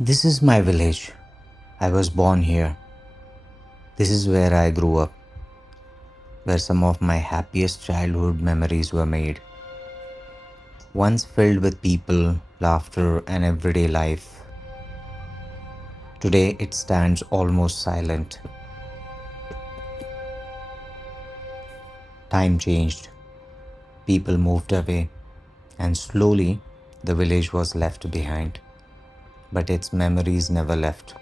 This is my village. I was born here. This is where I grew up, where some of my happiest childhood memories were made. Once filled with people, laughter, and everyday life. Today it stands almost silent. Time changed, people moved away, and slowly the village was left behind. But its memories never left.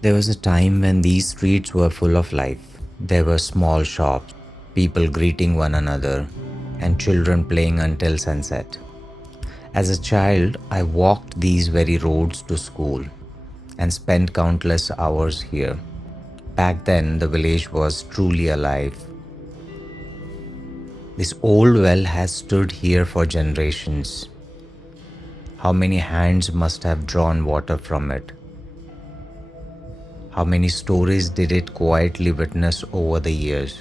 There was a time when these streets were full of life. There were small shops, people greeting one another, and children playing until sunset. As a child, I walked these very roads to school and spent countless hours here. Back then, the village was truly alive. This old well has stood here for generations. How many hands must have drawn water from it? How many stories did it quietly witness over the years?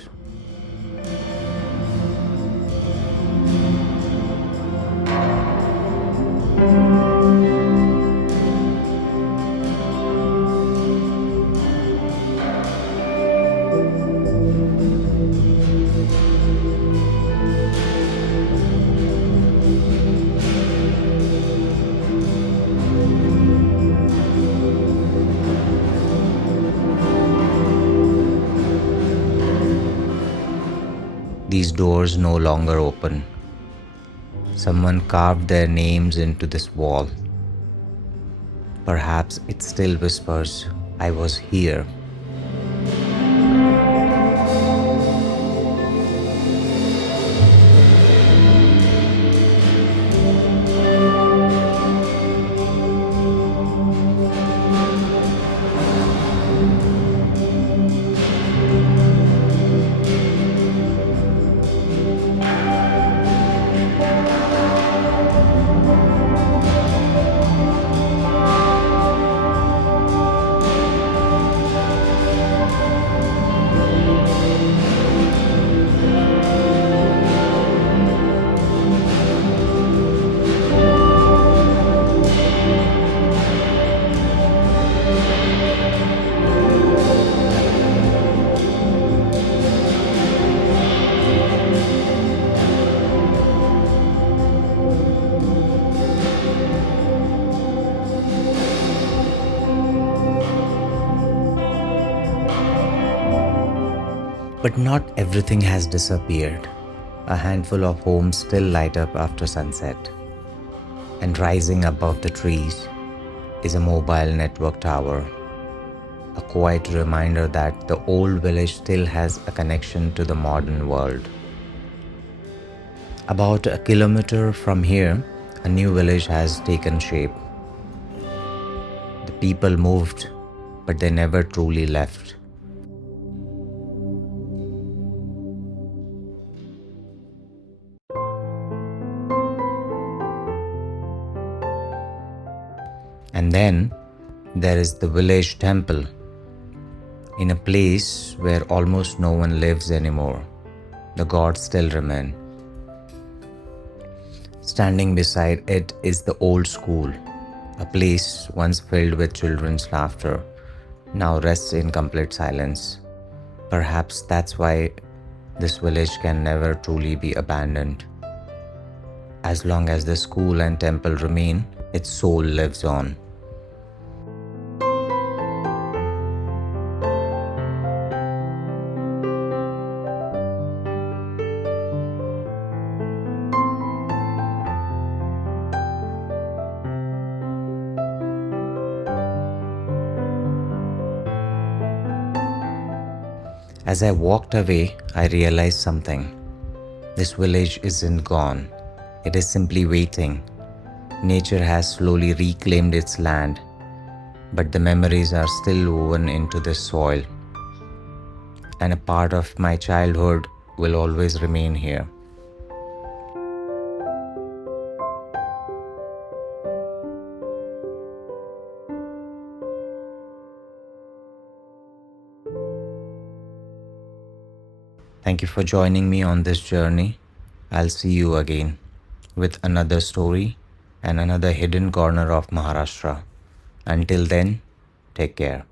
These doors no longer open. Someone carved their names into this wall. Perhaps it still whispers, I was here. But not everything has disappeared. A handful of homes still light up after sunset. And rising above the trees is a mobile network tower, a quiet reminder that the old village still has a connection to the modern world. About a kilometer from here, a new village has taken shape. The people moved, but they never truly left. And then there is the village temple, in a place where almost no one lives anymore. The gods still remain. Standing beside it is the old school, a place once filled with children's laughter, now rests in complete silence. Perhaps that's why this village can never truly be abandoned. As long as the school and temple remain, its soul lives on. As I walked away, I realized something. This village isn't gone. It is simply waiting. Nature has slowly reclaimed its land, but the memories are still woven into this soil. And a part of my childhood will always remain here. Thank you for joining me on this journey. I'll see you again with another story and another hidden corner of Maharashtra. Until then, take care.